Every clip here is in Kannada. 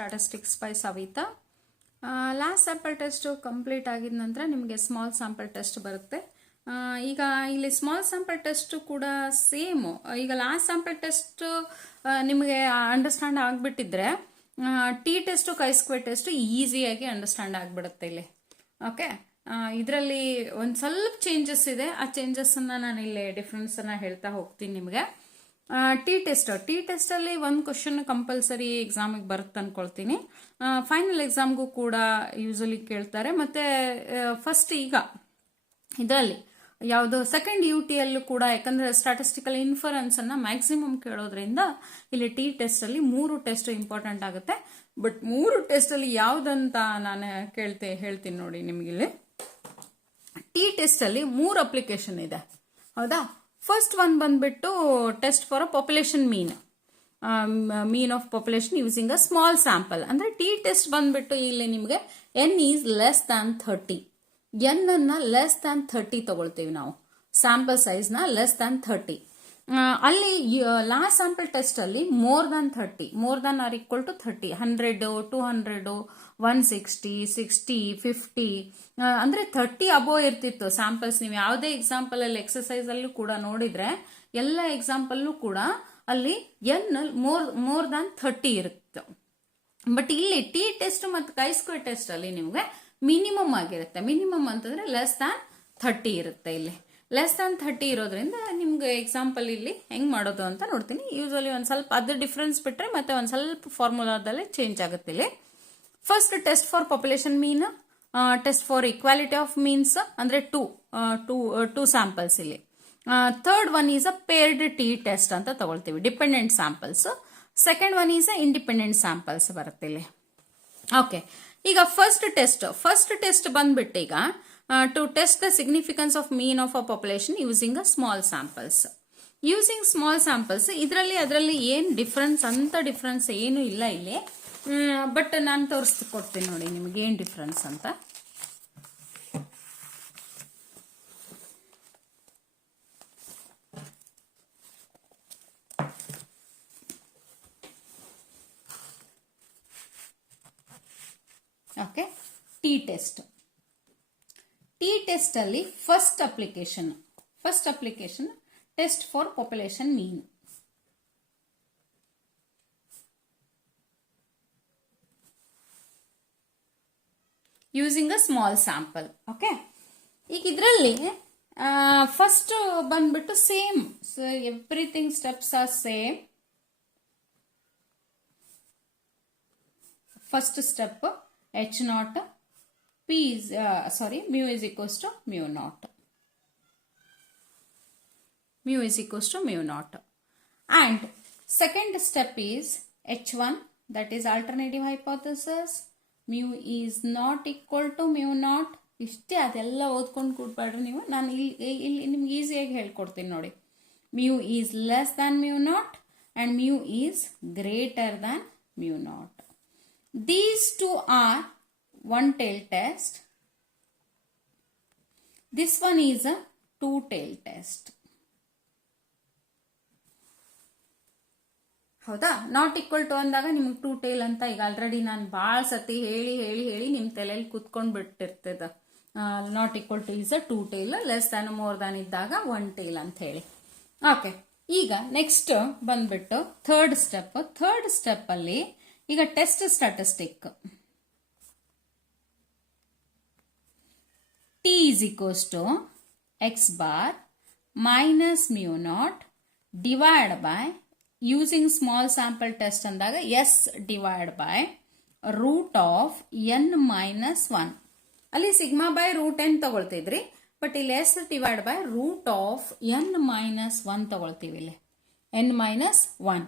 Statistics by Savitha. Last sample test complete ಆಗಿದ ನಂತರ ನಿಮಗೆ ಸ್ಮಾಲ್ ಸ್ಯಾಂಪಲ್ ಟೆಸ್ಟ್ ಬರುತ್ತೆ. ಈಗ ಇಲ್ಲಿ ಸ್ಮಾಲ್ ಸ್ಯಾಂಪಲ್ ಟೆಸ್ಟ್ ಕೂಡ ಸೇಮ್. ಈಗ ಲಾಸ್ಟ್ ಸ್ಯಾಂಪಲ್ ಟೆಸ್ಟ್ ನಿಮಗೆ ಅಂಡರ್ಸ್ಟ್ಯಾಂಡ್ ಆಗಿಬಿಟ್ಟಿದ್ರೆ ಟಿ ಟೆಸ್ಟು ಕೈ-ಸ್ಕ್ವೇರ್ ಟೆಸ್ಟ್ ಈಸಿಯಾಗಿ ಅಂಡರ್ಸ್ಟ್ಯಾಂಡ್ ಆಗಿಬಿಡುತ್ತೆ ಇಲ್ಲಿ. ಓಕೆ, ಇದರಲ್ಲಿ ಒಂದು ಸ್ವಲ್ಪ ಚೇಂಜಸ್ ಇದೆ. ಆ ಚೇಂಜಸ್ಸನ್ನು ನಾನು ಇಲ್ಲಿ ಡಿಫ್ರೆನ್ಸನ್ನು ಹೇಳ್ತಾ ಹೋಗ್ತೀನಿ ನಿಮಗೆ. ಟಿ ಟೆಸ್ಟಲ್ಲಿ ಒಂದು ಕ್ವಶನ್ ಕಂಪಲ್ಸರಿ ಎಕ್ಸಾಮಿಗೆ ಬರುತ್ತೆ ಅನ್ಕೊಳ್ತೀನಿ. ಫೈನಲ್ ಎಕ್ಸಾಮ್ಗೂ ಕೂಡ ಯೂಸಲಿ ಕೇಳ್ತಾರೆ. ಮತ್ತು ಫಸ್ಟ್ ಈಗ ಇದರಲ್ಲಿ ಯಾವುದು ಸೆಕೆಂಡ್ UTಯಲ್ಲೂ ಕೂಡ, ಯಾಕಂದರೆ ಸ್ಟ್ಯಾಟಿಸ್ಟಿಕಲ್ ಇನ್ಫರೆನ್ಸನ್ನು ಮ್ಯಾಕ್ಸಿಮಮ್ ಕೇಳೋದ್ರಿಂದ ಇಲ್ಲಿ ಟಿ ಟೆಸ್ಟಲ್ಲಿ 3 ಟೆಸ್ಟ್ ಇಂಪಾರ್ಟೆಂಟ್ ಆಗುತ್ತೆ. ಬಟ್ 3 ಟೆಸ್ಟಲ್ಲಿ ಯಾವುದಂತ ನಾನು ಹೇಳ್ತೀನಿ ನೋಡಿ ನಿಮಗಿಲ್ಲಿ. ಟಿ ಟೆಸ್ಟಲ್ಲಿ 3 ಅಪ್ಲಿಕೇಶನ್ ಇದೆ, ಹೌದಾ. ಫಸ್ಟ್ ಒನ್ ಬಂದ್ಬಿಟ್ಟು test for a population mean of population using a small sample. ಅಂದ್ರೆ ಟಿ ಟೆಸ್ಟ್ ಬಂದ್ಬಿಟ್ಟು ಇಲ್ಲಿ ನಿಮಗೆ n is less than 30. n ಅನ್ನ ಲೆಸ್ ದ್ಯಾನ್ 30 ತಗೊಳ್ತೀವಿ ನಾವು, ಸ್ಯಾಂಪಲ್ ಸೈಜ್ ನ ಲೆಸ್ ದ್ಯಾನ್ 30. ಅಲ್ಲಿ ಲಾಸ್ಟ್ ಸ್ಯಾಂಪಲ್ ಟೆಸ್ಟ್ ಅಲ್ಲಿ more than 30, more than or equal to 30, 100, 200, 160, 60, 50 ಅಂದ್ರೆ 30 ಅಬೋವ್ ಇರ್ತಿತ್ತು ಸ್ಯಾಂಪಲ್ಸ್. ನೀವು ಯಾವುದೇ ಎಕ್ಸಾಂಪಲ್ ಅಲ್ಲಿ ಎಕ್ಸರ್ಸೈಸ್ ಅಲ್ಲೂ ಕೂಡ ನೋಡಿದ್ರೆ ಎಲ್ಲ ಎಕ್ಸಾಂಪಲ್ಲು ಕೂಡ ಅಲ್ಲಿ n ಮೋರ್ ದ್ಯಾನ್ 30 ಇರುತ್ತೆ. ಬಟ್ ಇಲ್ಲಿ ಟಿ ಟೆಸ್ಟ್ ಮತ್ತು ಕೈ-ಸ್ಕ್ವೇರ್ ಟೆಸ್ಟ್ ಅಲ್ಲಿ ನಿಮಗೆ ಮಿನಿಮಮ್ ಆಗಿರುತ್ತೆ. ಮಿನಿಮಮ್ ಅಂತಂದ್ರೆ ಲೆಸ್ ದ್ಯಾನ್ 30 ಇರುತ್ತೆ. ಇಲ್ಲಿ ಲೆಸ್ ದ್ಯಾನ್ 30 ಇರೋದ್ರಿಂದ ನಿಮ್ಗೆ ಎಕ್ಸಾಂಪಲ್ ಇಲ್ಲಿ ಹೆಂಗ್ ಮಾಡೋದು ಅಂತ ನೋಡ್ತೀನಿ. ಯೂಶಲಿ ಒಂದ್ ಸ್ವಲ್ಪ ಅದ್ರ ಡಿಫ್ರೆನ್ಸ್ ಬಿಟ್ರೆ ಮತ್ತೆ ಒಂದ್ ಸ್ವಲ್ಪ ಫಾರ್ಮುಲಾದಲ್ಲಿ ಚೇಂಜ್ ಆಗುತ್ತೆ ಇಲ್ಲಿ. First test for population mean, test for equality of means ಅಂದ್ರೆ ಟೂ ಸ್ಯಾಂಪಲ್ಸ್ ಇಲ್ಲಿ. Third one is a paired t test ಅಂತ ತಗೊಳ್ತೀವಿ, dependent samples. Second one is a independent samples ಬರುತ್ತೆ ಇಲ್ಲಿ. ಓಕೆ, ಈಗ ಫಸ್ಟ್ ಟೆಸ್ಟ್ ಬಂದ್ಬಿಟ್ಟು ಈಗ to test the significance of mean of a population using a small samples. Using small samples ಅದರಲ್ಲಿ ಏನ್ ಡಿಫ್ರೆನ್ಸ್ ಅಂತ ಡಿಫ್ರೆನ್ಸ್ ಏನು ಇಲ್ಲ ಇಲ್ಲಿ. ಬಟ್ ನಾನು ತೋರಿಸ್ಕೊಡ್ತೀನಿ ನೋಡಿ ನಿಮ್ಗೆ ಏನ್ ಡಿಫ್ರೆನ್ಸ್ ಅಂತ. ಓಕೆ, ಟಿ ಟೆಸ್ಟ್ ಅಲ್ಲಿ first application test for population mean. Using a small sample. Okay, ಈಗ ಇದರಲ್ಲಿ ಫಸ್ಟ್ ಬಂದ್ಬಿಟ್ಟು same, everything steps are same. First step H0 mu is equals to mu naught. Mu is equals to mu naught. And second step is H1, that is alternative hypothesis. Mu is not equal to mu naught. ಇಷ್ಟೇ, ಅದೆಲ್ಲ ಓದ್ಕೊಂಡು ಕೂಡ್ಬೇಡ್ರಿ ನೀವು. ನಾನು ಇಲ್ಲಿ ನಿಮ್ಗೆ ಈಸಿಯಾಗಿ ಹೇಳ್ಕೊಡ್ತೀನಿ ನೋಡಿ. mu is less than mu naught and mu is greater than mu naught. These two are one-tail test. This one is a two-tail test. ಹೌದಾ. ನಾಟ್ ಈಕ್ವಲ್ ಟು ಅಂದಾಗ ನಿಮ್ಗೆ 2 ಟೇಲ್ ಅಂತ ಈಗ ಆಲ್ರೆಡಿ ನಾನು ಭಾಳ ಸತಿ ಹೇಳಿ ನಿಮ್ಮ ತಲೆಯಲ್ಲಿ ಕುತ್ಕೊಂಡು ಬಿಟ್ಟಿರ್ತದ. Not equal to is a 2 tail, less than more than ಇದ್ದಾಗ 1 ಟೇಲ್ ಅಂತ ಹೇಳಿ. ಓಕೆ, ಈಗ ನೆಕ್ಸ್ಟ್ ಬಂದ್ಬಿಟ್ಟು ಥರ್ಡ್ ಸ್ಟೆಪ್ ಅಲ್ಲಿ ಈಗ test statistic. T is equals to x bar minus mu naught divided by, using small sample test ಅಂದಾಗ s divided by root of n minus 1. ಅಲ್ಲಿ ಸಿಗ್ಮಾ ಬೈ ರೂಟ್ n ತಗೊಳ್ತಿದ್ರಿ, ಬಟ್ ಇಲ್ಲಿ s divided by root of n minus 1 ತಗೊಳ್ತೀವಿ ಇಲ್ಲಿ, n minus 1.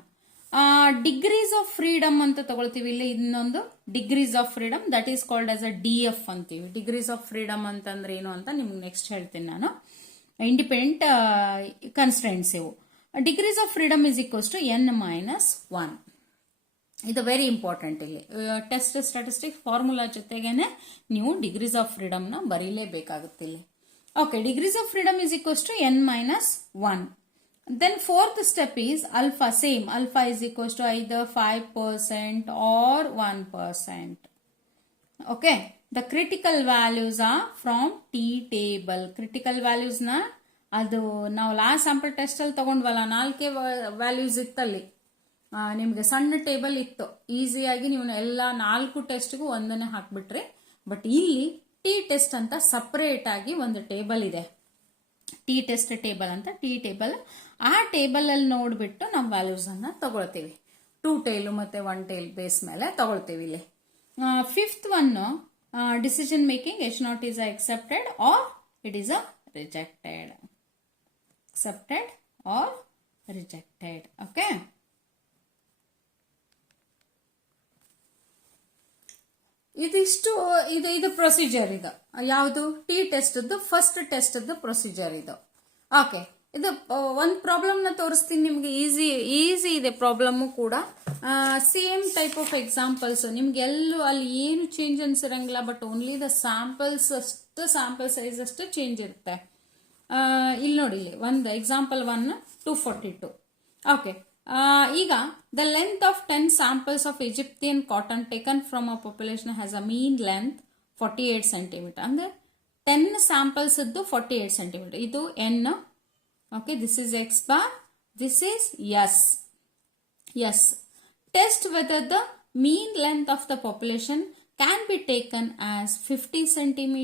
Degrees of freedom ಅಂತ ತಗೊಳ್ತೀವಿ ಇಲ್ಲಿ. ಇನ್ನೊಂದು degrees of freedom, that is called as a DF ಅಂತೀವಿ. ಡಿಗ್ರೀಸ್ ಆಫ್ ಫ್ರೀಡಮ್ ಅಂತಂದ್ರೆ ಏನು ಅಂತ ನಿಮ್ಗೆ ನೆಕ್ಸ್ಟ್ ಹೇಳ್ತೀನಿ ನಾನು. ಇಂಡಿಪೆಂಡೆಂಟ್ ಕನ್ಸ್ಟ್ರೆಂಟ್ಸ್ ಇವು. Degrees of freedom is equals to n minus 1. ಇದು ವೆರಿ ಇಂಪಾರ್ಟೆಂಟ್ ಇಲ್ಲಿ. ಟೆಸ್ಟ್ ಸ್ಟ್ಯಾಟಿಸ್ಟಿಕ್ಸ್ ಫಾರ್ಮುಲಾ ಜೊತೆಗೇನೆ ನೀವು ಡಿಗ್ರೀಸ್ ಆಫ್ ಫ್ರೀಡಮ್ ನ ಬರೀಲೇಬೇಕಾಗುತ್ತೆ ಇಲ್ಲಿ. Okay, degrees of freedom is equals to n minus 1. Then fourth step is alpha, same. Alpha is equals to either 5% or 1%. Okay. The critical values are from T table. Critical values na ಅದು ನಾವು ಲಾಸ್ಟ್ ಸ್ಯಾಂಪಲ್ ಟೆಸ್ಟ್ ಅಲ್ಲಿ ತಗೊಂಡ್ವಲ್ಲ, 4 ವ್ಯಾಲ್ಯೂಸ್ ಇತ್ತಲ್ಲಿ, ನಿಮ್ಗೆ ಸಣ್ಣ ಟೇಬಲ್ ಇತ್ತು, ಈಸಿಯಾಗಿ ನೀವು ಎಲ್ಲ 4 ಟೆಸ್ಟ್ಗೂ ಒಂದನ್ನೇ ಹಾಕ್ಬಿಟ್ರಿ. ಬಟ್ ಇಲ್ಲಿ ಟಿ ಟೆಸ್ಟ್ ಅಂತ ಸಪರೇಟ್ ಆಗಿ ಒಂದು ಟೇಬಲ್ ಇದೆ, ಟಿ ಟೆಸ್ಟ್ ಟೇಬಲ್ ಅಂತ, ಟಿ ಟೇಬಲ್. ಆ ಟೇಬಲ್ ಅಲ್ಲಿ ನೋಡ್ಬಿಟ್ಟು ನಾವು ವ್ಯಾಲ್ಯೂಸ್ ಅನ್ನ ತಗೊಳ್ತೀವಿ. 2 ಟೈಲು ಮತ್ತೆ 1 ಟೈಲ್ ಬೇಸ್ ಮೇಲೆ ತಗೊಳ್ತೀವಿ. ಇಲ್ಲಿ fifth one, decision making, H0 is accepted or it is a rejected. Accepted or rejected. Okay. ಇದಿಷ್ಟು ಇದು ಪ್ರೊಸೀಜರ್. ಇದು ಯಾವುದು? T test first test procedure ಇದು. ಓಕೆ, ಇದು ಒಂದು ಪ್ರಾಬ್ಲಮ್ ನ ತೋರಿಸ್ತೀನಿ ನಿಮ್ಗೆ. ಈಸಿ ಇದೆ ಪ್ರಾಬ್ಲಮ್ ಕೂಡ. ಸೇಮ್ ಟೈಪ್ ಆಫ್ ಎಕ್ಸಾಂಪಲ್ಸ್ ನಿಮ್ಗೆ ಎಲ್ಲೂ ಅಲ್ಲಿ ಏನು ಚೇಂಜ್ ಅನ್ಸಿರಂಗಿಲ್ಲ, ಬಟ್ ಓನ್ಲಿ ದ ಸ್ಯಾಂಪಲ್ಸ್ ಅಷ್ಟು, ಸ್ಯಾಂಪಲ್ ಸೈಜ್ ಅಷ್ಟು ಚೇಂಜ್ ಇರುತ್ತೆ. ಇಲ್ಲಿ ನೋಡಿ, ಇಲ್ಲಿ ಒಂದು ಎಕ್ಸಾಂಪಲ್ 1 242. ಓಕೆ, ಈಗ the length of 10 samples of Egyptian cotton taken from a population has a mean length 48 cm. ಅಂದ್ರೆ 10 samples ಇದ್ದು 48 cm. ಇದು n. Okay, this is x bar, this is s. Test whether the mean length of the population can be taken as 50 cm?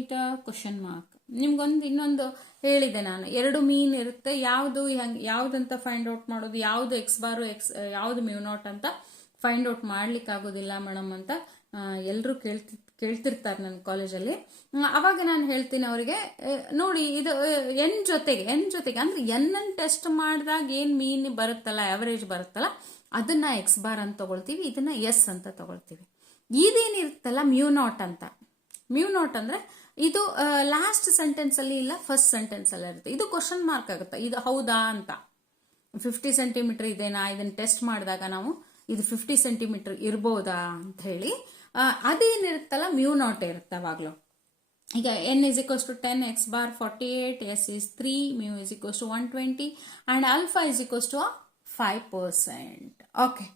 ನಿಮ್ಗೊಂದು ಇನ್ನೊಂದು ಹೇಳಿದೆ ನಾನು, 2 ಮೀನ್ ಇರುತ್ತೆ, ಯಾವ್ದಂತ ಫೈಂಡ್ ಔಟ್ ಮಾಡೋದು, ಯಾವ್ದು ಎಕ್ಸ್ ಬಾರು ಯಾವ್ದು ಮ್ಯೂನಾಟ್ ಅಂತ ಫೈಂಡ್ ಔಟ್ ಮಾಡ್ಲಿಕ್ಕೆ ಆಗೋದಿಲ್ಲ ಮೇಡಮ್ ಅಂತ ಎಲ್ಲರೂ ಕೇಳ್ತಿರ್ತಾರೆ ನನ್ನ ಕಾಲೇಜಲ್ಲಿ. ಅವಾಗ ನಾನು ಹೇಳ್ತೀನಿ ಅವರಿಗೆ, ನೋಡಿ ಇದು ಎನ್ ಜೊತೆಗೆ ಅಂದ್ರೆ ಎನ್ ಅನ್ನು ಟೆಸ್ಟ್ ಮಾಡಿದಾಗ ಏನ್ ಮೀನ್ ಬರುತ್ತಲ್ಲ, ಆವರೇಜ್ ಬರುತ್ತಲ್ಲ, ಅದನ್ನ ಎಕ್ಸ್ ಬಾರ್ ಅಂತ ತಗೊಳ್ತೀವಿ, ಇದನ್ನ ಎಸ್ ಅಂತ ತಗೊಳ್ತೀವಿ. ಇದೇನಿರುತ್ತಲ್ಲ ಮ್ಯೂನಾಟ್ ಅಂತ. ಮ್ಯೂನಾಟ್ ಅಂದ್ರೆ ಇದು ಲಾಸ್ಟ್ ಸೆಂಟೆನ್ಸ್ ಅಲ್ಲಿ ಇಲ್ಲ, ಫಸ್ಟ್ ಸೆಂಟೆನ್ಸ್ ಅಲ್ಲಿ ಇರುತ್ತೆ. ಇದು ಕ್ವಶನ್ ಮಾರ್ಕ್ ಆಗುತ್ತೆ, ಇದು ಹೌದಾ ಅಂತ. 50 ಸೆಂಟಿಮೀಟರ್ ಇದೆನಾ, ಇದನ್ನ ಟೆಸ್ಟ್ ಮಾಡಿದಾಗ ನಾವು ಇದು 50 ಸೆಂಟಿಮೀಟರ್ ಇರ್ಬೋದಾ ಅಂತ ಹೇಳಿ, ಅದೇನಿರುತ್ತಲ್ಲ ಮ್ಯೂನಾಟ್ ಇರುತ್ತೆ ಅವಾಗ್ಲೂ. ಈಗ n is equals to 10, x bar 48, s is 3, mu is equals to 120 and alpha is equals to 5%. Okay,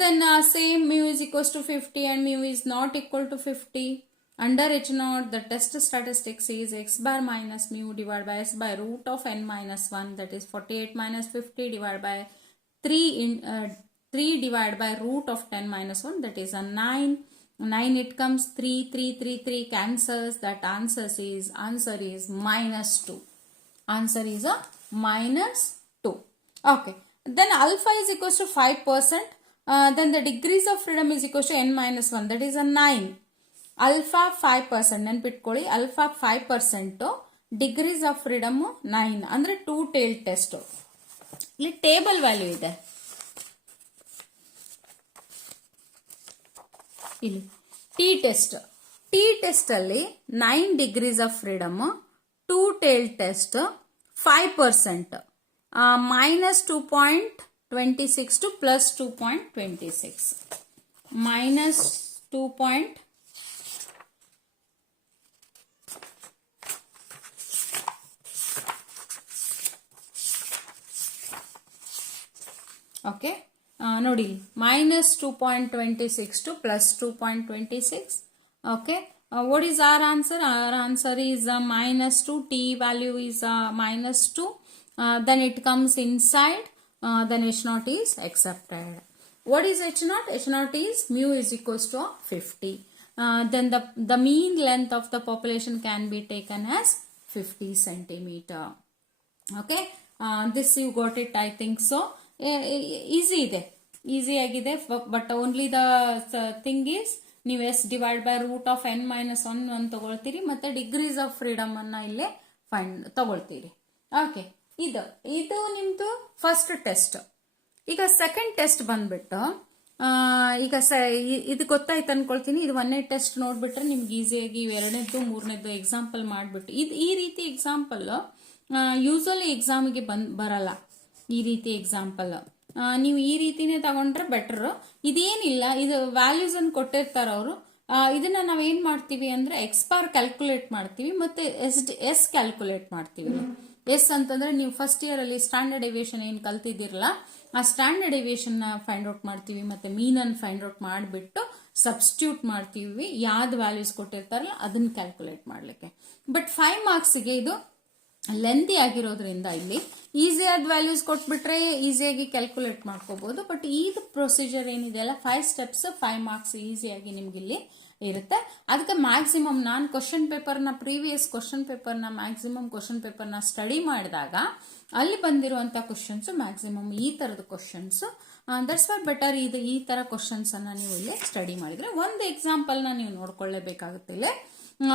then same mu is equals to 50 and mu is not equal to 50. Under H0, the test statistics is x bar minus mu divided by s by root of n minus 1, that is 48 minus 50 divided by 3 divided by root of 10 minus 1, that is a 9. 9 it comes, 3 cancels, that answer is minus 2. Answer is a minus 2. Okay, then alpha is equals to 5%. Then the degrees of freedom is equals to n minus 1, that is a 9. Alpha 5%, ನೆನ್ಪಿಟ್ಕೊಳ್ಳಿ, ಅಲ್ಫಾ 5%, ಡಿಗ್ರೀಸ್ ಆಫ್ ಫ್ರೀಡಮ್ 9, ಅಂದ್ರೆ 2 ಟೇಲ್ ಟೆಸ್ಟ್. ಇಲ್ಲಿ ಟೇಬಲ್ ವ್ಯಾಲ್ಯೂ ಇದೆ. ಇಲ್ಲಿ ಟಿ ಟೆಸ್ಟ್ ಅಲ್ಲಿ 9 degrees of freedom, 2 tail test 5%, minus 2.26 to plus 2.26, minus 2. Okay, ನೋಡಿ, minus 2.26 to plus 2.26. Okay, what is our answer? Our answer is minus 2. T value is minus 2. Then it comes inside. Then H0 is accepted. What is H0? H0 is mu is equals to 50. Then the mean length of the population can be taken as 50 centimeter. Okay, this you got it, I think so. Easy ಆಗಿದೆ, but only the thing is ನೀವು S divide by root of n minus 1 ತಗೊಳ್ತೀರಿ, ಮತ್ತೆ ಡಿಗ್ರೀಸ್ ಆಫ್ ಫ್ರೀಡಮ್ ಅನ್ನ ಇಲ್ಲೇ ಫೈಂಡ್ ತಗೊಳ್ತೀರಿ. ಓಕೆ, ಇದು ನಿಮ್ದು ಫಸ್ಟ್ ಟೆಸ್ಟ್. ಈಗ ಸೆಕೆಂಡ್ ಟೆಸ್ಟ್ ಬಂದ್ಬಿಟ್ಟು, ಈಗ ಇದು ಗೊತ್ತಾಯ್ತು ಅನ್ಕೊಳ್ತೀನಿ. ಇದು 1ನೇ ಟೆಸ್ಟ್ ನೋಡ್ಬಿಟ್ರೆ ನಿಮ್ಗೆ ಈಸಿಯಾಗಿ 2ನೇದ್ದು 3ನೇದ್ದು ಎಕ್ಸಾಂಪಲ್ ಮಾಡ್ಬಿಟ್ಟು, ಈ ರೀತಿ ಎಕ್ಸಾಂಪಲ್ ಯೂಸಲಿ ಎಕ್ಸಾಮಿಗೆ ಬರಲ್ಲ. ಈ ರೀತಿ ಎಕ್ಸಾಂಪಲ್ ನೀವು ಈ ರೀತಿನೇ ತಗೊಂಡ್ರೆ ಬೆಟರ್. ಇದೇನಿಲ್ಲ, ಇದು ವ್ಯಾಲ್ಯೂಸ್ ಅನ್ನು ಕೊಟ್ಟಿರ್ತಾರ ಅವರು. ಇದನ್ನ ನಾವೇನ್ ಮಾಡ್ತೀವಿ ಅಂದ್ರೆ ಎಕ್ಸ್ ಬಾರ್ ಕ್ಯಾಲ್ಕುಲೇಟ್ ಮಾಡ್ತೀವಿ, ಮತ್ತೆ ಎಸ್ ಕ್ಯಾಲ್ಕುಲೇಟ್ ಮಾಡ್ತೀವಿ. ಎಸ್ ಅಂತಂದ್ರೆ ನೀವು ಫಸ್ಟ್ ಇಯರ್ ಅಲ್ಲಿ ಸ್ಟ್ಯಾಂಡರ್ಡ್ ಡೆವಿಯೇಷನ್ ಏನು ಕಲ್ತಿದ್ದೀರಲ್ಲ ಆ ಸ್ಟ್ಯಾಂಡರ್ಡ್ ಡೆವಿಯೇಷನ್ ನ ಫೈಂಡ್ ಔಟ್ ಮಾಡ್ತೀವಿ, ಮತ್ತೆ ಮೀನ್ ಅನ್ನು ಫೈಂಡ್ ಔಟ್ ಮಾಡಿಬಿಟ್ಟು ಸಬ್ಸ್ಟಿಟ್ಯೂಟ್ ಮಾಡ್ತೀವಿ, ಯಾವ್ದು ವ್ಯಾಲ್ಯೂಸ್ ಕೊಟ್ಟಿರ್ತಾರಲ್ಲ ಅದನ್ನ ಕ್ಯಾಲ್ಕುಲೇಟ್ ಮಾಡ್ಲಿಕ್ಕೆ. ಬಟ್ 5 ಮಾರ್ಕ್ಸ್ಗೆ ಇದು ಲೆಂತಿ ಆಗಿರೋದ್ರಿಂದ ಇಲ್ಲಿ ಈಸಿಯಾದ ವ್ಯಾಲ್ಯೂಸ್ ಕೊಟ್ಬಿಟ್ರೆ ಈಸಿಯಾಗಿ ಕ್ಯಾಲ್ಕುಲೇಟ್ ಮಾಡ್ಕೋಬಹುದು. ಬಟ್ ಇದು ಪ್ರೊಸೀಜರ್ ಏನಿದೆಯಲ್ಲ 5 ಸ್ಟೆಪ್ಸ್ 5 ಮಾರ್ಕ್ಸ್ ಈಸಿಯಾಗಿ ನಿಮ್ಗೆ ಇಲ್ಲಿ ಇರುತ್ತೆ. ಅದಕ್ಕೆ ಮ್ಯಾಕ್ಸಿಮಮ್ ನಾನು ಪ್ರೀವಿಯಸ್ ಕ್ವಶನ್ ಪೇಪರ್ನ ಮ್ಯಾಕ್ಸಿಮಮ್ ಕ್ವಶನ್ ಪೇಪರ್ನ ಸ್ಟಡಿ ಮಾಡಿದಾಗ ಅಲ್ಲಿ ಬಂದಿರುವಂತ ಕ್ವಶನ್ಸ್ ಮ್ಯಾಕ್ಸಿಮಮ್ ಈ ತರದ ಕ್ವಶನ್ಸ್. ದಟ್ಸ್ ವೈ ಬೆಟರ್ ಈ ತರ ಕ್ವಶನ್ಸ್ ಅನ್ನ ನೀವು ಇಲ್ಲಿ ಸ್ಟಡಿ ಮಾಡಿದ್ರೆ ಒಂದು ಎಕ್ಸಾಂಪಲ್ ನ ನೀವು ನೋಡ್ಕೊಳ್ಳೇಬೇಕಾಗುತ್ತೆ ಇಲ್ಲಿ.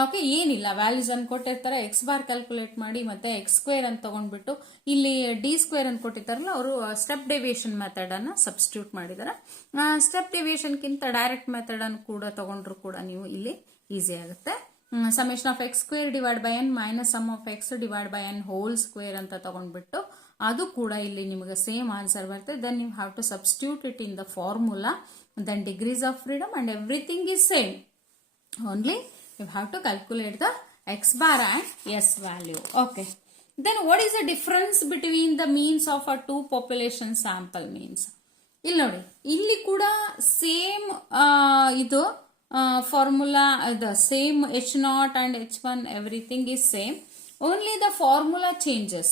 ಓಕೆ, ಏನಿಲ್ಲ, ವ್ಯಾಲ್ಯೂಸ್ ಅನ್ನು ಕೊಟ್ಟಿರ್ತಾರೆ, ಎಕ್ಸ್ ಬಾರ್ ಕ್ಯಾಲ್ಕುಲೇಟ್ ಮಾಡಿ ಮತ್ತೆ ಎಕ್ಸ್ ಸ್ಕ್ವೇರ್ ಅಂತ ತಗೊಂಡ್ಬಿಟ್ಟು ಇಲ್ಲಿ ಡಿ ಸ್ಕ್ವೇರ್ ಅಂತ ಕೊಟ್ಟಿರ್ತಾರಲ್ಲ ಅವರು ಸ್ಟೆಪ್ ಡೆವಿಯೇಷನ್ ಮೆಥಡ್ ಅನ್ನ ಸಬ್ಸ್ಟಿಟ್ಯೂಟ್ ಮಾಡಿದಾರೆ. ಸ್ಟೆಪ್ ಡೆವಿಯೇಷನ್ ಕಿಂತ ಡೈರೆಕ್ಟ್ ಮೆಥಡ್ ಅನ್ನು ಕೂಡ ತಗೊಂಡ್ರು ಕೂಡ ನೀವು ಇಲ್ಲಿ ಈಸಿ ಆಗುತ್ತೆ. Summation of x square divide by n minus sum of x divide by n whole square ಅಂತ ತಗೊಂಡ್ಬಿಟ್ಟು ಅದು ಕೂಡ ಇಲ್ಲಿ ನಿಮಗೆ ಸೇಮ್ ಆನ್ಸರ್ ಬರುತ್ತೆ. Then you have to substitute it in the formula, then degrees of freedom and everything is same. Only you have to calculate the x bar and s value. Okay, then what is the difference between the means of a two population sample means? ಇಲ್ಲಿ ನೋಡಿ, ಇಲ್ಲಿ ಕೂಡ ಸೇಮ್ ಇದು formula, the same h0 and h1 everything is same, only the formula changes.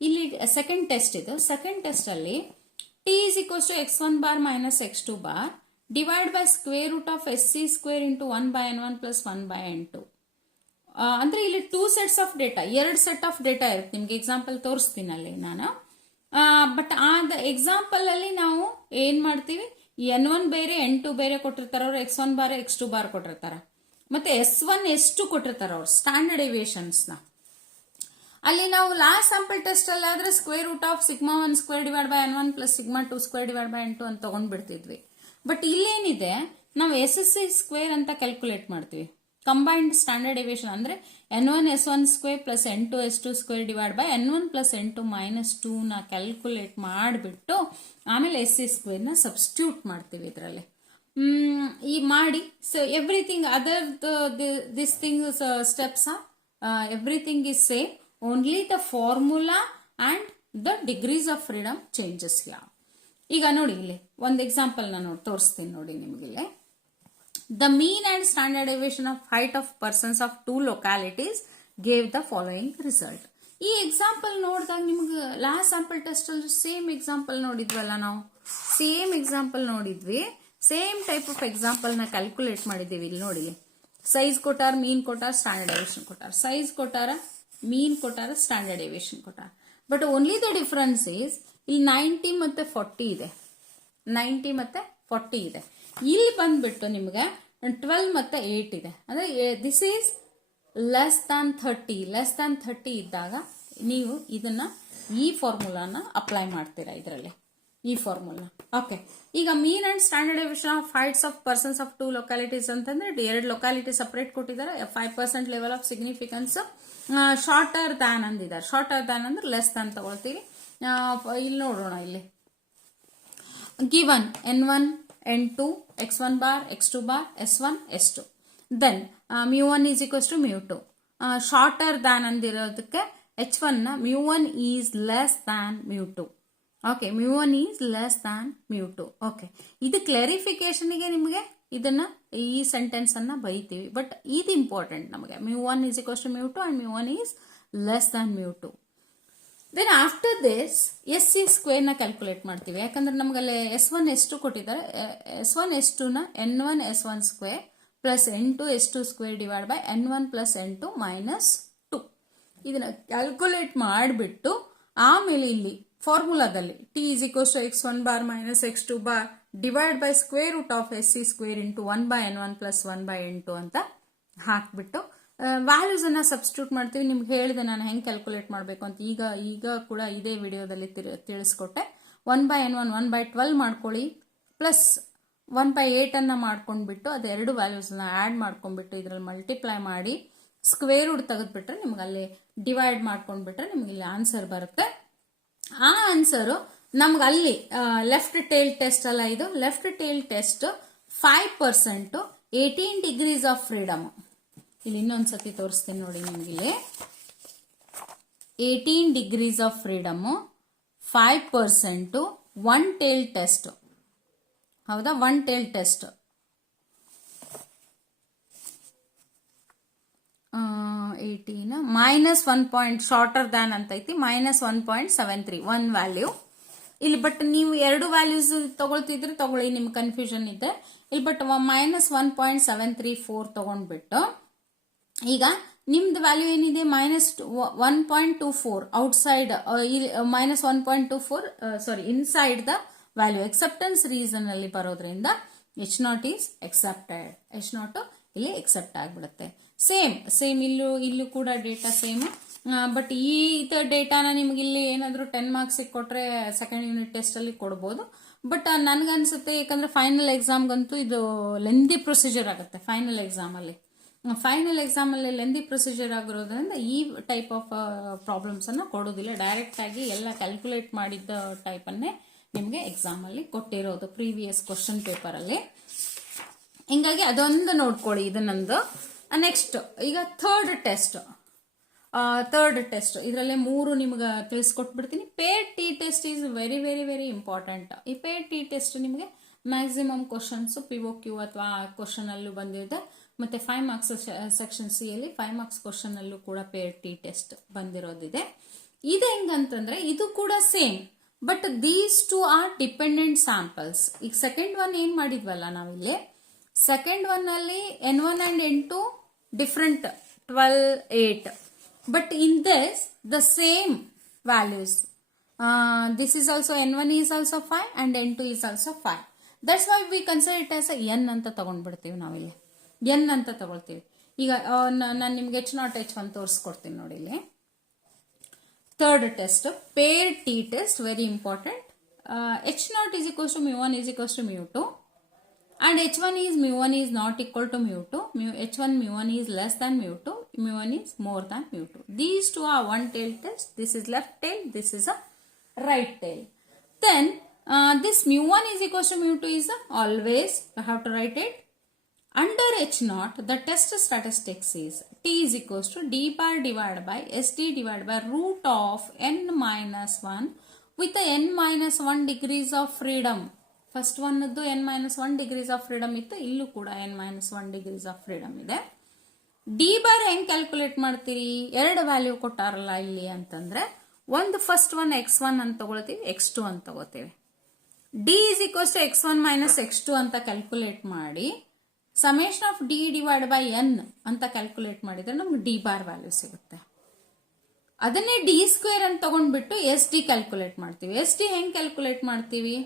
ಇಲ್ಲಿ ಸೆಕೆಂಡ್ ಟೆಸ್ಟ್ ಇದು. ಸೆಕೆಂಡ್ ಟೆಸ್ಟ್ ಅಲ್ಲಿ t is equals to x1 bar minus x2 bar divide by square root of s C square into 1 by n1 plus 1 by n2. ಅಂದ್ರೆ ಇಲ್ಲಿ 2 sets of data, 2 set of data ಇರುತ್ತೆ. ನಿಮ್ಗೆ ಎಕ್ಸಾಂಪಲ್ ತೋರಿಸ್ತೀನಿ ಅಲ್ಲಿ ನಾನು. ಬಟ್ ಆ ಎಕ್ಸಾಂಪಲ್ ಅಲ್ಲಿ ನಾವು ಏನ್ ಮಾಡ್ತೀವಿ, n1 ಬೇರೆ n2 ಬೇರೆ ಕೊಟ್ಟಿರ್ತಾರ ಅವ್ರು, x1 ಬಾರ್ x2 ಬಾರ್ ಕೊಟ್ಟಿರ್ತಾರ, ಮತ್ತೆ s1 s2 ಕೊಟ್ಟಿರ್ತಾರ ಅವ್ರು ಸ್ಟ್ಯಾಂಡರ್ಡ್ ಡೆವಿಯೇಷನ್ಸ್ ನ. ಅಲ್ಲಿ ನಾವು ಲಾಸ್ಟ್ ಸ್ಯಾಂಪಲ್ ಟೆಸ್ಟ್ ಅಲ್ಲಿ ಆದ್ರೆ square root of sigma 1 square divide by n1 plus sigma 2 square divide by n2 ಅಂತ ತಗೊಂಡ್ಬಿಡ್ತಿದ್ವಿ. ಬಟ್ ಇಲ್ಲೇನಿದೆ, ನಾವು ಎಸ್ ಎಸ್ ಸಿ ಸ್ಕ್ವೇರ್ ಅಂತ ಕ್ಯಾಲ್ಕುಲೇಟ್ ಮಾಡ್ತೀವಿ. ಕಂಬೈನ್ಡ್ ಸ್ಟ್ಯಾಂಡರ್ಡ್ ಡೆವಿಯೇಷನ್ ಅಂದ್ರೆ n1 s1 square plus n2 s2 square divide by n1 plus n2 minus 2 ನ ಕ್ಯಾಲ್ಕುಲೇಟ್ ಮಾಡಿಬಿಟ್ಟು ಆಮೇಲೆ ಎಸ್ ಸಿ ಸ್ಕ್ವೇರ್ ನ ಸಬ್ಸ್ಟಿಟ್ಯೂಟ್ ಮಾಡ್ತೀವಿ ಇದರಲ್ಲಿ. ಈ ಮಾಡಿ so everything other this thing steps everything is same, only the formula and the degrees of freedom changes. ಈಗ ನೋಡಿ ಇಲ್ಲಿ ಒಂದು ಎಕ್ಸಾಂಪಲ್ ನಾನು ತೋರಿಸ್ತೀನಿ ನೋಡಿ ನಿಮ್ಗೆ. ಇಲ್ಲಿ the mean and standard deviation of height of persons of 2 localities gave the following result. ಈ ಎಕ್ಸಾಂಪಲ್ ನೋಡಿದಾಗ ನಿಮ್ಗೆ ಲಾಸ್ಟ್ ಸ್ಯಾಂಪಲ್ ಟೆಸ್ಟ್ ಅಲ್ಲಿ ಸೇಮ್ ಎಕ್ಸಾಂಪಲ್ ನೋಡಿದ್ವಲ್ಲ, ನಾವು ಸೇಮ್ ಎಕ್ಸಾಂಪಲ್ ನೋಡಿದ್ವಿ, ಸೇಮ್ ಟೈಪ್ ಆಫ್ ಎಕ್ಸಾಂಪಲ್ ನ ಕ್ಯಾಲ್ಕುಲೇಟ್ ಮಾಡಿದ್ದೀವಿ. ಇಲ್ಲಿ ನೋಡಿ, ಸೈಜ್ ಕೊಟ್ಟಾರ, ಮೀನ್ ಕೊಟ್ಟಾರ, ಸ್ಟ್ಯಾಂಡರ್ಡ್ ಡೆವಿಯೇಷನ್ ಕೊಟ್ಟಾರ, ಸೈಜ್ ಕೊಟ್ಟಾರ, ಮೀನ್ ಕೊಟ್ಟಾರ, ಸ್ಟ್ಯಾಂಡರ್ಡ್ ಡೆವಿಯೇಷನ್ ಕೊಟ್ಟಾರ. But only the difference is ಇಲ್ಲಿ 90 ಮತ್ತೆ 40 ಇದೆ, 90 ಮತ್ತೆ 40 ಇದೆ. ಇಲ್ಲಿ ಬಂದ್ಬಿಟ್ಟು ನಿಮ್ಗೆ 12 ಮತ್ತೆ 8 ಇದೆ. ಅಂದ್ರೆ ದಿಸ್ ಈಸ್ ಲೆಸ್ ದಾನ್ 30 ಇದ್ದಾಗ ನೀವು ಇದನ್ನ ಈ ಫಾರ್ಮುಲಾನ ಅಪ್ಲೈ ಮಾಡ್ತೀರಾ ಇದರಲ್ಲಿ, ಈ ಫಾರ್ಮುಲಾ. ಓಕೆ, ಈಗ mean and standard deviation of heights of persons of 2 localities ಅಂತಂದ್ರೆ 2 ಲೊಕ್ಯಾಲಿಟಿ ಸಪರೇಟ್ ಕೊಟ್ಟಿದ್ದಾರೆ. 5% level of significance, shorter than ಅಂದಿದ್ದಾರೆ. ಶಾರ್ಟರ್ ದ್ಯಾನ್ ಅಂದ್ರೆ ಲೆಸ್ ದ್ಯಾನ್ ತಗೊಳ್ತೀವಿ. ಇಲ್ಲಿ ನೋಡೋಣ, ಇಲ್ಲಿ given n1 n2 x1 bar x2 bar s1 s2 then μ1 is equals to μ2. Shorter than ಅಂದಿರೋದಕ್ಕೆ h1 ನ μ1 is less than μ2. Okay, μ1 is less than μ2. Okay, ಇದು ಕ್ಲಾರಿಫಿಕೇಶನ್ಗೆ ನಿಮಗೆ ಇದನ್ನ ಈ ಸೆಂಟೆನ್ಸ್ ಅನ್ನ ಬೈತೀವಿ. ಬಟ್ ಇದು ಇಂಪಾರ್ಟೆಂಟ್ ನಮಗೆ, μ1 is equals to μ2 and μ1 is less than μ2. Then after this S C square ನ ಕ್ಯಾಲ್ಕುಲೇಟ್ ಮಾಡ್ತೀವಿ. ಯಾಕಂದ್ರೆ ನಮ್ಗಲ್ಲಿ s1 s2 ಕೊಟ್ಟಿದ್ದಾರೆ. s1 s2 ನ n1 s1 square plus n2 s2 square divide by n1 plus n2 minus 2 ಇದನ್ನ ಕ್ಯಾಲ್ಕುಲೇಟ್ ಮಾಡಿಬಿಟ್ಟು ಆಮೇಲೆ ಇಲ್ಲಿ ಫಾರ್ಮುಲಾದಲ್ಲಿ t is equals to x1 bar minus x2 bar divide by square root of s C square into 1 by n1 plus 1 by n2 ಅಂತ ಹಾಕ್ಬಿಟ್ಟು ವ್ಯಾಲ್ಯೂಸ್ ಅನ್ನ ಸಬ್ಸ್ಟಿಟ್ಯೂಟ್ ಮಾಡ್ತೀವಿ. ನಿಮ್ಗೆ ಹೇಳಿದೆ ನಾನು ಹೆಂಗೆ ಕ್ಯಾಲ್ಕುಲೇಟ್ ಮಾಡಬೇಕು ಅಂತ. ಈಗ ಕೂಡ ಇದೇ ವಿಡಿಯೋದಲ್ಲಿ ತಿಳಿಸ್ಕೊಟ್ಟೆ. 1 by n1 1 by 12 ಮಾಡ್ಕೊಳ್ಳಿ, ಪ್ಲಸ್ 1 by 8 ಅನ್ನ ಮಾಡ್ಕೊಂಡ್ಬಿಟ್ಟು ಅದೆರಡು ವ್ಯಾಲ್ಯೂಸ್ನ ಆ್ಯಡ್ ಮಾಡ್ಕೊಂಡ್ಬಿಟ್ಟು ಇದರಲ್ಲಿ ಮಲ್ಟಿಪ್ಲೈ ಮಾಡಿ ಸ್ಕ್ವೇರ್ ರೂಟ್ ತೆಗೆದ್ಬಿಟ್ರೆ ನಿಮ್ಗೆ ಅಲ್ಲಿ ಡಿವೈಡ್ ಮಾಡ್ಕೊಂಡ್ಬಿಟ್ರೆ ನಿಮ್ಗೆ ಇಲ್ಲಿ ಆನ್ಸರ್ ಬರುತ್ತೆ. ಆ ಆನ್ಸರು ನಮ್ಗೆ ಅಲ್ಲಿ ಲೆಫ್ಟ್ ಟೇಲ್ ಟೆಸ್ಟ್ ಅಲ್ಲ, ಇದು left tail test 5% 18 degrees of freedom. ಇಲ್ಲಿ ಇನ್ನೊಂದ್ಸತಿ ತೋರಿಸ್ತೀನಿ ನೋಡಿ ನಿಮ್ಗೆ. ಇಲ್ಲಿ 18 degrees of freedom 5% one tail test. ಹೌದಾ, one tail test 18 -1 point shorter than ಅಂತ ಐತಿ, -1.73 1 ವ್ಯಾಲ್ಯೂ ಇಲ್ಲಿ. ಬಟ್ ನೀವು ಎರಡು ವ್ಯಾಲ್ಯೂಸ್ ತಗೊಳ್ತಿದ್ರೆ ತಗೊಳ್ಳಿ, ನಿಮ್ಗೆ ಕನ್ಫ್ಯೂಷನ್ ಇದೆ ಇಲ್ಲಿ. ಬಟ್ -1.734 ತಗೊಂಡ್ಬಿಟ್ಟು ಈಗ ನಿಮ್ದು ವ್ಯಾಲ್ಯೂ ಏನಿದೆ -1.24 outside, -1.24 sorry inside the value. Acceptance reason ಅಲ್ಲಿ ಬರೋದ್ರಿಂದ H0 ಈಸ್ ಎಕ್ಸೆಪ್ಟೆಡ್. H0 ಇಲ್ಲಿ ಎಕ್ಸೆಪ್ಟ್ ಆಗಿಬಿಡುತ್ತೆ. ಸೇಮ್ ಇಲ್ಲೂ ಕೂಡ ಡೇಟಾ ಸೇಮ್. ಬಟ್ ಈ ಡೇಟಾನ ನಿಮ್ಗೆ ಇಲ್ಲಿ ಏನಾದರೂ 10 ಮಾರ್ಕ್ಸ್ ಕೊಟ್ರೆ ಸೆಕೆಂಡ್ ಯೂನಿಟ್ ಟೆಸ್ಟ್ ಅಲ್ಲಿ ಕೊಡ್ಬೋದು. ಬಟ್ ನನ್ಗನ್ಸುತ್ತೆ, ಯಾಕಂದ್ರೆ ಫೈನಲ್ ಎಕ್ಸಾಮ್ಗಂತೂ ಇದು ಲೆಂದಿ ಪ್ರೊಸೀಜರ್ ಆಗುತ್ತೆ. ಫೈನಲ್ ಎಕ್ಸಾಮ್ ಅಲ್ಲಿ ಲೆಂದಿ ಪ್ರೊಸೀಜರ್ ಆಗಿರೋದ್ರಿಂದ ಈ ಟೈಪ್ ಆಫ್ ಪ್ರಾಬ್ಲಮ್ಸ್ ಅನ್ನ ಕೊಡೋದಿಲ್ಲ. ಡೈರೆಕ್ಟ್ ಆಗಿ ಎಲ್ಲ ಕ್ಯಾಲ್ಕುಲೇಟ್ ಮಾಡಿದ್ದ ಟೈಪ್ ಅನ್ನೇ ನಿಮ್ಗೆ ಎಕ್ಸಾಮ್ ಅಲ್ಲಿ ಕೊಟ್ಟಿರೋದು ಪ್ರೀವಿಯಸ್ ಕ್ವಶನ್ ಪೇಪರ್ ಅಲ್ಲಿ. ಹಿಂಗಾಗಿ ಅದೊಂದು ನೋಡ್ಕೊಳ್ಳಿ ಇದನ್ನೊಂದು. ನೆಕ್ಸ್ಟ್ ಈಗ ಥರ್ಡ್ ಟೆಸ್ಟ್ ಇದರಲ್ಲೇ 3 ನಿಮ್ಗೆ ತಿಳಿಸ್ಕೊಟ್ಬಿಡ್ತೀನಿ. Pair t test is very very very important. ಈ ಪೇರ್ ಟಿ ಟೆಸ್ಟ್ ನಿಮಗೆ ಮ್ಯಾಕ್ಸಿಮಮ್ ಕ್ವಶನ್ಸ್ POQ ಅಥವಾ ಕ್ವಶನ್ ಅಲ್ಲೂ ಬಂದಿದೆ. ಮತ್ತೆ 5 ಮಾರ್ಕ್ಸ್ ಸೆಕ್ಷನ್ ಸಿ ಅಲ್ಲಿ 5 ಮಾರ್ಕ್ಸ್ ಕ್ವಶನ್ ಅಲ್ಲೂ ಕೂಡ ಪೇರ್ ಟಿ ಟೆಸ್ಟ್ ಬಂದಿರೋದಿದೆ. ಇದು ಹೆಂಗಂತಂದ್ರೆ ಇದು ಕೂಡ same, but these two are dependent samples. ಈಗ ಸೆಕೆಂಡ್ ಒನ್ ಏನ್ ಮಾಡಿದ್ವಲ್ಲ ನಾವಿಲ್ಲಿ, ಸೆಕೆಂಡ್ ಒನ್ ಅಲ್ಲಿ N1 and N2 different 12, 8. But in this, the same values. This is also N1 is also 5 and N2 is also 5. That's why we consider it as a N ಅಂತ ತಗೊಂಡ್ಬಿಡ್ತೀವಿ ನಾವಿಲ್ಲಿ. N ಅಂತ ತಗೊಳ್ತೀವಿ. ಈಗ ನಾನು ನಿಮ್ಗೆ H0 H1 ತೋರಿಸ್ಕೊಡ್ತೀನಿ ನೋಡಿ ಇಲ್ಲಿ. Third test pair t test, very important. H0 is equals to mu1 is equals to mu2. And H1 is mu1 is not equal to mu2. H1 mu1 is less than mu2. Mu1 is more than mu2. These two are one tail test. This is left tail. This is a right tail. Then this mu1 is equal to mu2 is always, you have to write it. Under H0, the test statistics is T is equals to D bar divided by ST divided by root of N minus 1 with the N minus 1 degrees of freedom. First ಒನ್ದು N-1 ಡಿಗ್ರೀಸ್ ಆಫ್ ಫ್ರೀಡಮ್ ಇತ್ತು, ಇಲ್ಲೂ ಕೂಡ N-1 ಡಿಗ್ರೀಸ್ ಆಫ್ ಫ್ರೀಡಮ್ ಇದೆ. ಡಿ ಬಾರ್ ಹೆಂಗ್ ಕ್ಯಾಲ್ಕುಲೇಟ್ ಮಾಡ್ತೀರಿ? ಎರಡು ವ್ಯಾಲ್ಯೂ ಕೊಟ್ಟಾರಲ್ಲ ಇಲ್ಲಿ ಅಂತಂದ್ರೆ, ಒಂದು ಫಸ್ಟ್ ಒನ್ X1 ಅಂತ ತಗೊಳ್ತೀವಿ, X2 ಅಂತ ತಗೋತೀವಿ. D is equals to X1 minus X2 ಅಂತ ಕ್ಯಾಲ್ಕುಲೇಟ್ ಮಾಡಿ summation of d divide by N ಅಂತ ಕ್ಯಾಲ್ಕುಲೇಟ್ ಮಾಡಿದ್ರೆ ನಮ್ಗೆ ಡಿ ಬಾರ್ ವ್ಯಾಲ್ಯೂ ಸಿಗುತ್ತೆ. ಅದನ್ನೇ ಡಿ ಸ್ಕ್ವೇರ್ ಅಂತ ತಗೊಂಡ್ಬಿಟ್ಟು ಎಸ್ ಡಿ ಕ್ಯಾಲ್ಕುಲೇಟ್ ಮಾಡ್ತೀವಿ. ಎಸ್ ಡಿ ಹೆಂಗ್ ಕ್ಯಾಲ್ಕುಲೇಟ್ ಮಾಡ್ತೀವಿ?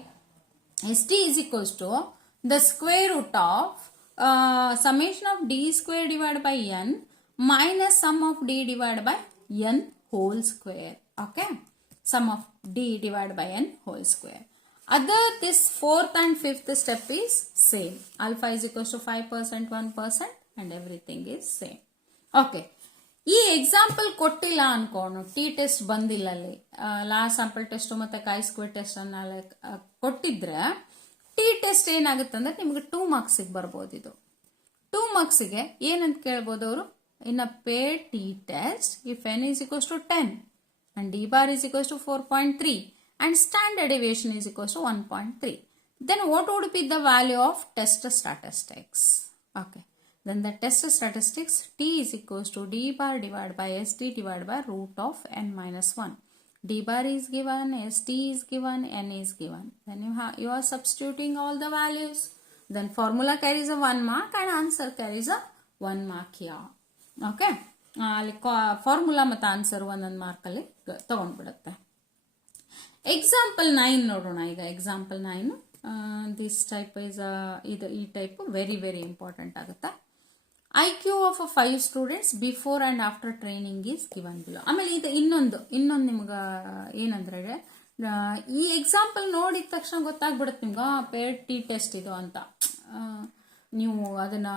ST is equals to the square root of summation of D square divided by N minus sum of D divided by N whole square. Okay, sum of D divided by N whole square. Other this fourth and fifth step is same. Alpha is equals to 5%, 1% and everything is same. Okay. ಈ ಎಕ್ಸಾಂಪಲ್ ಕೊಟ್ಟಿಲ್ಲ ಅನ್ಕೊಂಡು, ಟಿ ಟೆಸ್ಟ್ ಬಂದಿಲ್ಲ ಅಲ್ಲಿ, ಲಾಸ್ಟ್ ಸ್ಯಾಂಪಲ್ ಟೆಸ್ಟ್ ಮತ್ತೆ ಕಾಯಿ ಸ್ಕ್ವೇರ್ ಟೆಸ್ಟ್ ಅನ್ನ ಕೊಟ್ಟಿದ್ರೆ ಟಿ ಟೆಸ್ಟ್ ಏನಾಗುತ್ತೆ ಅಂದ್ರೆ ನಿಮ್ಗೆ 2 ಮಾರ್ಕ್ಸಿಗೆ ಬರ್ಬೋದು. ಇದು 2 ಮಾರ್ಕ್ಸಿಗೆ ಏನಂತ ಕೇಳ್ಬೋದು ಅವರು, in a pair t test if N is equals to 10 and D bar is equals to 4.3 and standard deviation is equals to 1.3, then what would be the value of test statistics? Okay. Then the test statistics T is equals to D bar divided by ST divided by root of N minus 1. D bar is given, ST is given, N is given. Then you are substituting all the values. Then formula carries a 1 mark and answer carries a 1 mark here. Okay. ಅಲ್ಲಿ ಫಾರ್ಮುಲಾ ಮತ್ತು ಆನ್ಸರ್ ಒಂದೊಂದು ಮಾರ್ಕಲ್ಲಿ ತಗೊಂಡ್ಬಿಡುತ್ತೆ. ಎಕ್ಸಾಂಪಲ್ 9 ನೋಡೋಣ. ಈಗ ಎಕ್ಸಾಂಪಲ್ 9 ದಿಸ್ ಟೈಪ್ ಇಸ್ ಈ ಟೈಪ್ ವೆರಿ ವೆರಿ ಇಂಪಾರ್ಟೆಂಟ್ ಆಗುತ್ತೆ. IQ of 5 students before and after training is given below. ಆಮೇಲೆ ಇದು ಇನ್ನೊಂದು ನಿಮ್ಗೆ ಏನಂದ್ರೆ, ಈ ಎಕ್ಸಾಂಪಲ್ ನೋಡಿದ ತಕ್ಷಣ ಗೊತ್ತಾಗ್ಬಿಡುತ್ತೆ ನಿಮ್ಗೆ ಪೇರ್ ಟಿ ಟೆಸ್ಟ್ ಇದು ಅಂತ. ನೀವು ಅದನ್ನ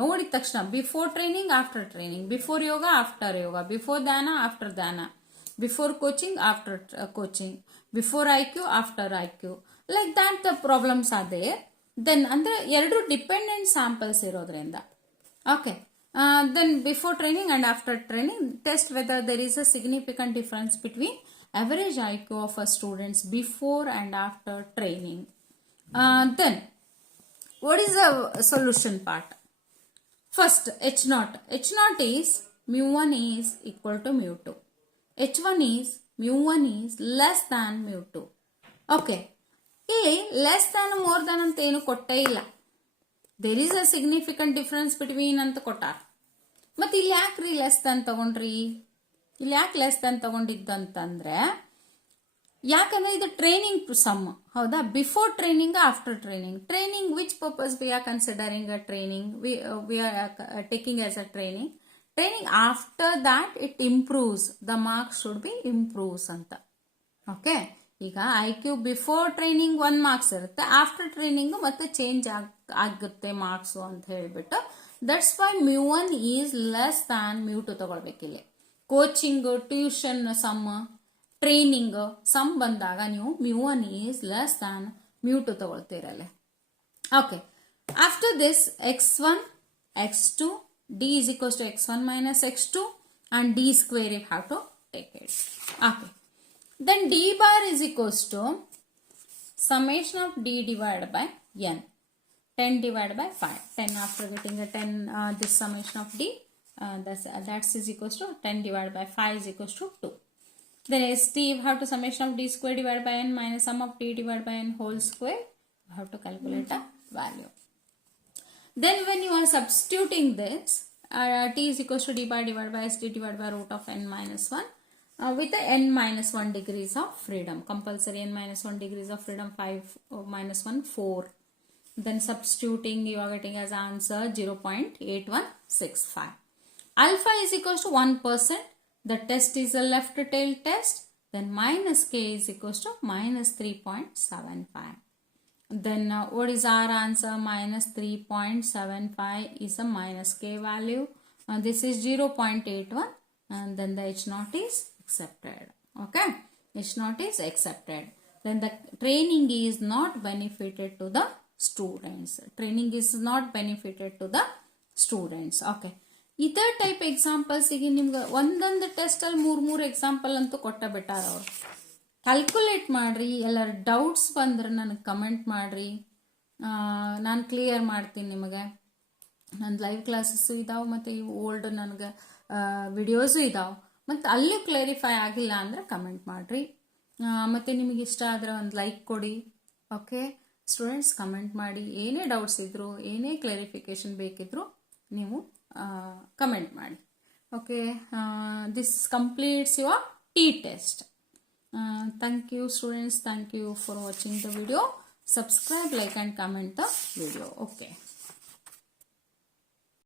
ನೋಡಿದ ತಕ್ಷಣ before training, after training, before yoga, after yoga, before ಧ್ಯಾನ, ಆಫ್ಟರ್ ಧ್ಯಾನ, before coaching, after coaching, before IQ, after IQ, like that the problems ಅದೇ. ದೆನ್ ಅಂದ್ರೆ ಎರಡು ಡಿಪೆಂಡೆಂಟ್ ಸ್ಯಾಂಪಲ್ಸ್ ಇರೋದ್ರಿಂದ. Okay, Then before training and after training, test whether there is a significant difference between average IQ of a students before and after training. Then what is the solution part? First, H0. H0 is mu1 is equal to mu2. H1 is mu1 is less than mu2. Okay. ಇಲ್ಲಿ ಲೆಸ್ ದ್ಯಾನ್ ಮೋರ್ ದ್ಯಾನ್ ಅಂತ ಏನು ಕೊಟ್ಟೇ ಇಲ್ಲ. There is a significant difference between ಅಂತ ಕೊಟ್ಟಾರ. ಮತ್ತೆ ಇಲ್ಲಿ ಯಾಕ್ರಿ ಲೆಸ್ ದ್ಯಾನ್ ತಗೊಂಡ್ರಿ? ಇಲ್ಲಿ ಯಾಕೆ ಲೆಸ್ ದ್ಯಾನ್ ತಗೊಂಡಿದ್ದಂತಂದ್ರೆ, ಯಾಕಂದ್ರೆ ಇದು ಟ್ರೈನಿಂಗ್ ಸಮ್, ಹೌದಾ? Before training, after training. Training which purpose we are considering a training, we are taking as a training. Training after that it improves, the marks should be improves ಅಂತ. ಓಕೆ, ಈಗ IQ ಬಿಫೋರ್ ಟ್ರೈನಿಂಗ್ 1 ಮಾರ್ಕ್ಸ್ ಇರುತ್ತೆ, ಆಫ್ಟರ್ ಟ್ರೈನಿಂಗ್ ಮತ್ತೆ ಚೇಂಜ್ ಆಗುತ್ತೆ ಮಾರ್ಕ್ಸ್ ಅಂತ ಹೇಳಿಬಿಟ್ಟು, that's why mu1 is less ದ್ಯಾನ್ mu2 ತಗೊಳ್ಬೇಕಿಲ್ಲಿ. Coaching, tuition some, training some ಬಂದಾಗ ನೀವು mu1 ಈಸ್ ಲೆಸ್ ದ್ಯಾನ್ mu2 ತಗೊಳ್ತೀರಲ್ಲ. Okay, after this x1, x2, d is equals to x1 minus x2 and d square you have to take it. Okay. Then d bar is equals to summation of d divided by n. 10 divided by 5. 10 after getting the 10, this summation of d, that is equals to 10 divided by 5 is equals to 2. Then st you have to summation of d square divided by n minus sum of d divided by n whole square. You have to calculate a value. Then when you are substituting this, t is equals to d bar divided by st divided by root of n minus 1. With the n minus 1 degrees of freedom. Compulsory n minus 1 degrees of freedom, 5 minus 1, 4. Then substituting, you are getting as answer 0.8165. Alpha is equals to 1%. The test is a left tail test. Then minus k is equals to minus 3.75. Then what is our answer? Minus 3.75 is a minus k value. This is 0.81 and then the H0 is accepted. Okay, H0 is accepted. Then the training is not benefited to the students. Training is not benefited to the students. Okay, ಇದೇ ಟೈಪ್ ಎಕ್ಸಾಂಪಲ್ಸ್ ಈಗ ನಿಮ್ಗೆ ಒಂದೊಂದು ಟೆಸ್ಟಲ್ಲಿ 3 ಎಕ್ಸಾಂಪಲ್ ಅಂತೂ ಕೊಟ್ಟ ಬಿಟ್ಟಾರ ಅವರು. ಕ್ಯಾಲ್ಕುಲೇಟ್ ಮಾಡ್ರಿ. ಎಲ್ಲರ ಡೌಟ್ಸ್ ಬಂದ್ರೆ ನನಗೆ ಕಮೆಂಟ್ ಮಾಡ್ರಿ, ನಾನು ಕ್ಲಿಯರ್ ಮಾಡ್ತೀನಿ ನಿಮಗೆ. ನನ್ನ ಲೈವ್ ಕ್ಲಾಸಸ್ಸು ಇದಾವೆ ಮತ್ತು ಇವು ಓಲ್ಡ್ ನನಗೆ ವಿಡಿಯೋಸು ಇದಾವೆ. ಮತ್ತು ಅಲ್ಲೂ ಕ್ಲಾರಿಫೈ ಆಗಿಲ್ಲ ಅಂದರೆ ಕಮೆಂಟ್ ಮಾಡಿರಿ. ಮತ್ತು ನಿಮಗೆ ಇಷ್ಟ ಆದರೆ ಒಂದು ಲೈಕ್ ಕೊಡಿ. ಓಕೆ ಸ್ಟೂಡೆಂಟ್ಸ್, ಕಮೆಂಟ್ ಮಾಡಿ. ಏನೇ ಡೌಟ್ಸ್ ಇದ್ದರೂ, ಏನೇ ಕ್ಲಾರಿಫಿಕೇಷನ್ ಬೇಕಿದ್ದರೂ ನೀವು ಕಮೆಂಟ್ ಮಾಡಿ. Okay, this completes your T test. Thank you students, thank you for watching the video. Subscribe, like and comment the video. Okay.